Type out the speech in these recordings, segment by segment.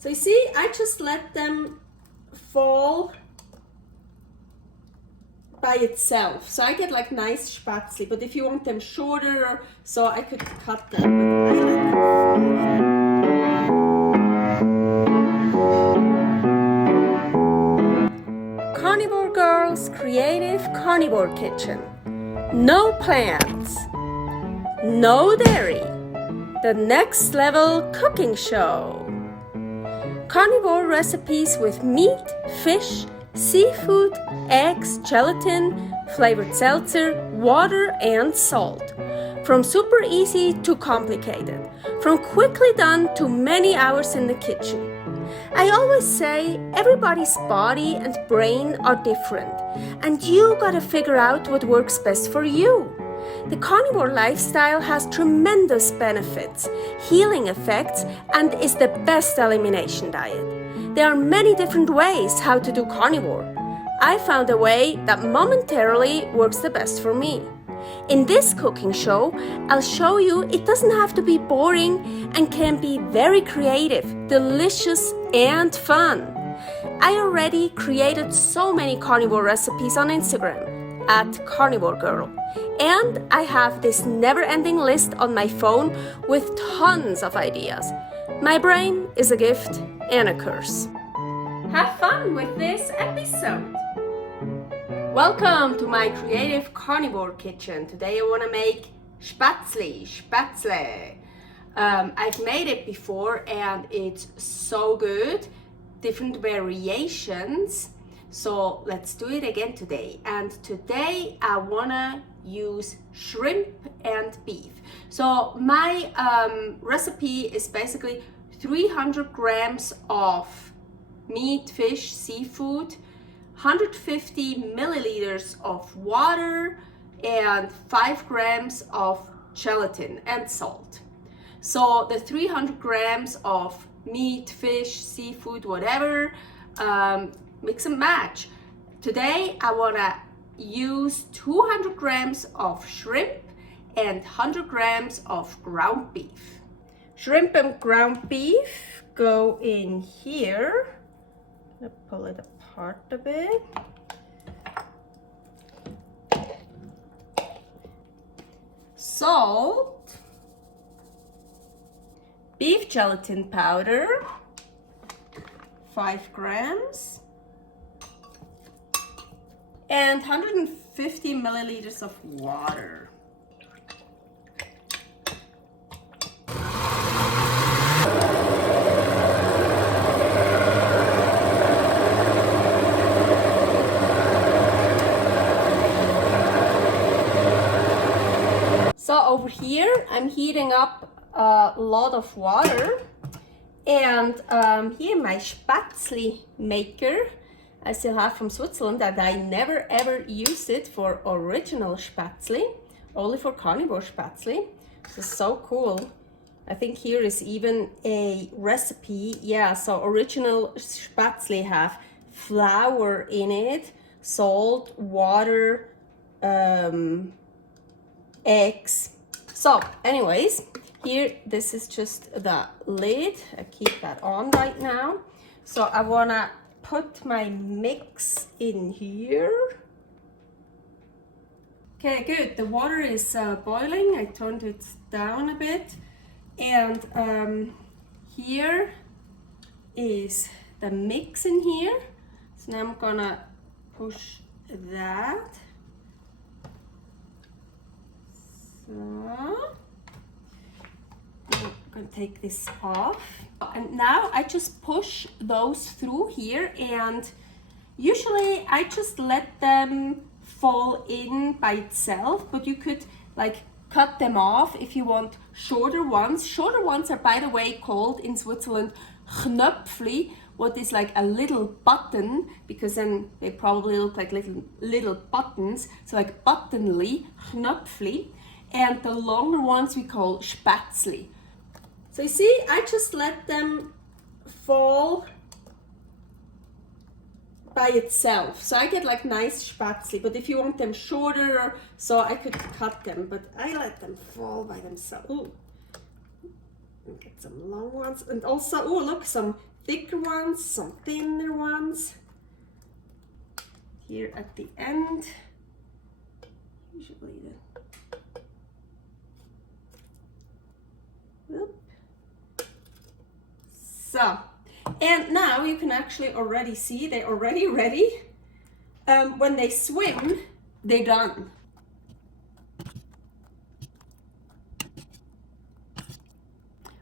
So you see, I just let them fall by itself. So I get like nice Spätzli, but if you want them shorter, so I could cut them, but I let them fall. Carnivore Girl's Creative Carnivore Kitchen. No plants, no dairy, the next level cooking show. Carnivore recipes with meat, fish, seafood, eggs, gelatin, flavored seltzer, water and salt. From super easy to complicated, from quickly done to many hours in the kitchen. I always say everybody's body and brain are different, and you gotta figure out what works best for you. The carnivore lifestyle has tremendous benefits, healing effects, and is the best elimination diet. There are many different ways how to do carnivore. I found a way that momentarily works the best for me. In this cooking show, I'll show you it doesn't have to be boring and can be very creative, delicious, and fun. I already created so many carnivore recipes on Instagram @karnivorgirl, and I have this never-ending list on my phone with tons of ideas. My brain is a gift and a curse. Have fun with this episode. Welcome to my creative carnivore kitchen. Today I want to make Spätzli. I've made it before and it's so good. Different variations. So let's do it again today. And today I want to use shrimp and beef. So my recipe is basically 300 grams of meat, fish, seafood, 150 milliliters of water, and 5 grams of gelatin and salt. So the 300 grams of meat, fish, seafood, whatever, mix and match. Today I want to use 200 grams of shrimp and 100 grams of ground beef. Shrimp and ground beef go in here. I'm gonna pull it apart a bit. Salt, beef gelatin powder, 5 grams, and 150 milliliters of water. So over here, I'm heating up a lot of water, and here my Spätzli Maker I still have from Switzerland, that I never ever used it for original Spätzli, only for carnivore Spätzli. This is so cool. I think here is even a recipe. Yeah, so original Spätzli have flour in it, salt, water, eggs. So anyways, here, this is just the lid. I keep that on right now. So I wanna put my mix in here. Okay, good. The water is boiling. I turned it down a bit. And here is the mix in here. So now I'm gonna push that. So I'm gonna take this off. And now I just push those through here, and usually I just let them fall in by itself, but you could like cut them off if you want shorter ones. Shorter ones are, by the way, called in Switzerland Knöpfli, what is like a little button, because then they probably look like little buttons, so like buttonly, Knöpfli. And the longer ones we call Spätzli. So you see, I just let them fall by itself. So I get like nice Spätzli, but if you want them shorter, so I could cut them, but I let them fall by themselves. Ooh. Get some long ones, and also, oh look, some thicker ones, some thinner ones. Here at the end, usually so, and now you can actually already see they're already ready. When they swim, they're done.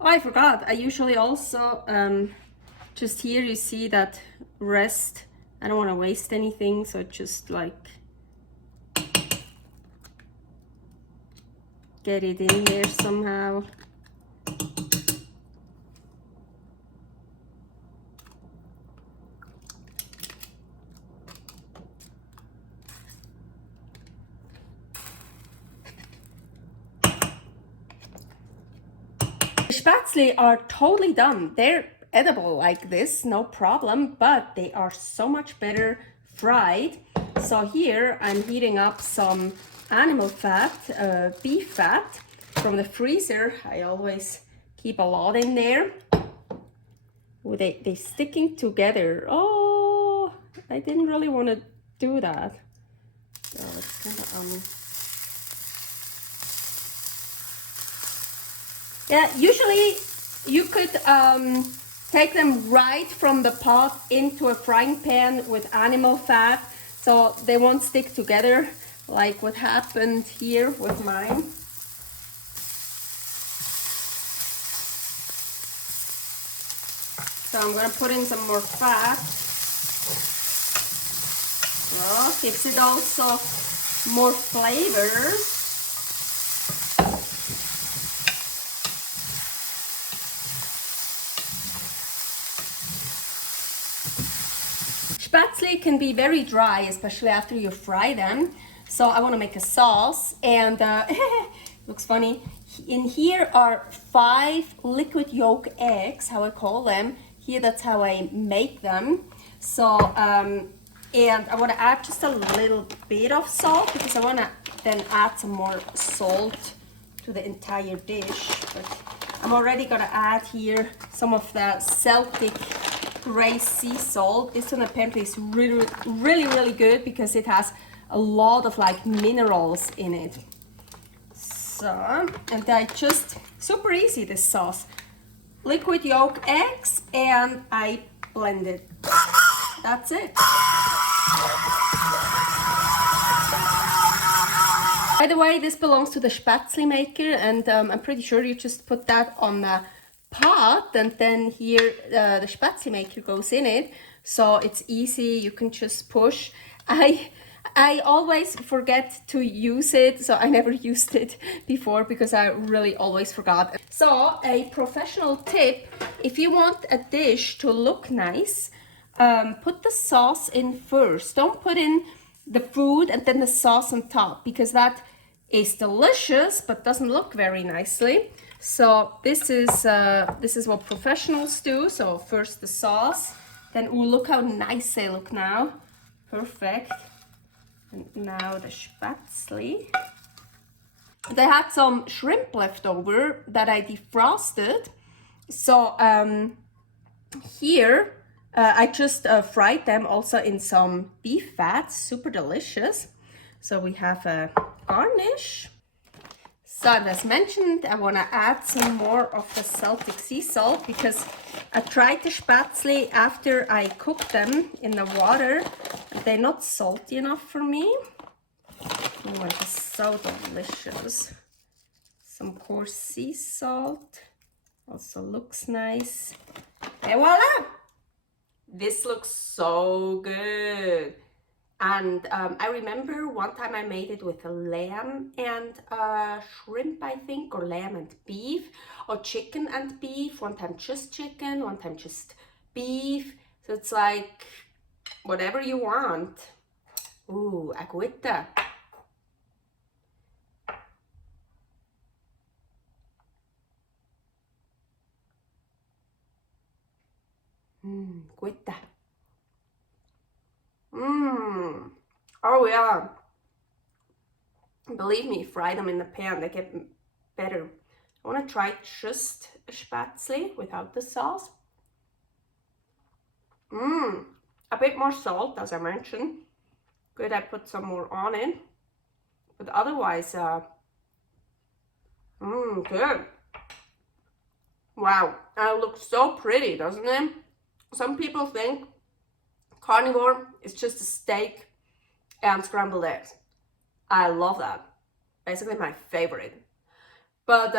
Oh, I forgot. I usually also, just here you see that rest. I don't want to waste anything, so just like get it in there somehow. The Spätzli are totally done. They're edible like this, no problem, but they are so much better fried. So here I'm heating up some animal fat, beef fat from the freezer. I always keep a lot in there. Oh, they sticking together. Oh, I didn't really want to do that. So it's kind of yeah, usually you could take them right from the pot into a frying pan with animal fat, so they won't stick together like what happened here with mine. So I'm gonna put in some more fat. Oh, gives it also more flavor. Spätzli can be very dry, especially after you fry them. So I want to make a sauce, and looks funny. In here are 5 liquid yolk eggs, how I call them. Here, that's how I make them. So, and I want to add just a little bit of salt because I want to then add some more salt to the entire dish. But I'm already going to add here some of the Celtic gray sea salt. This one apparently is really good because it has a lot of like minerals in it. So, and I just, super easy this sauce. Liquid yolk eggs, and I blend it. That's it. By the way, this belongs to the Spätzli Maker, and I'm pretty sure you just put that on the pot, and then here the Spätzli Maker goes in it, so it's easy. You can just push. I always forget to use it, so I never used it before because I really always forgot. So a professional tip: if you want a dish to look nice, put the sauce in first. Don't put in the food and then the sauce on top, because that is delicious but doesn't look very nicely. So this is what professionals do. So first the sauce, then ooh, look how nice they look now. Perfect. And now the Spätzli. They had some shrimp left over that I defrosted. So here I just fried them also in some beef fat, super delicious. So we have a garnish. So as mentioned, I want to add some more of the Celtic sea salt because I tried the Spätzli after I cooked them in the water. They're not salty enough for me. Oh, it is so delicious. Some coarse sea salt. Also looks nice. And voila! This looks so good. And I remember one time I made it with a lamb and shrimp, I think, or lamb and beef, or chicken and beef. One time just chicken, one time just beef. So it's like whatever you want. Ooh, agüita. Agüita. Oh yeah. Believe me, fry them in the pan, they get better. I want to try just a Spätzli without the sauce. A bit more salt, as I mentioned. Good, I put some more on it. But otherwise, good. Wow, it looks so pretty, doesn't it? Some people think carnivore is just a steak and scrambled eggs. I love that. Basically my favorite. But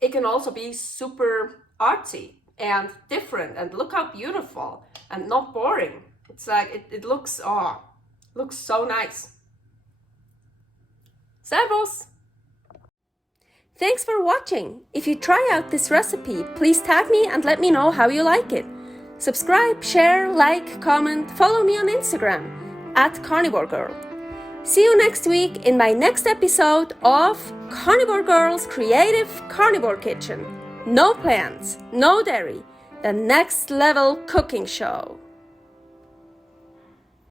it can also be super artsy and different, and look how beautiful and not boring. It's like it looks so nice. Servus! Thanks for watching. If you try out this recipe, please tag me and let me know how you like it. Subscribe, share, like, comment, follow me on Instagram @karnivorgirl. See you next week in my next episode of Carnivore Girl's Creative Carnivore Kitchen. No plants, no dairy, the next level cooking show.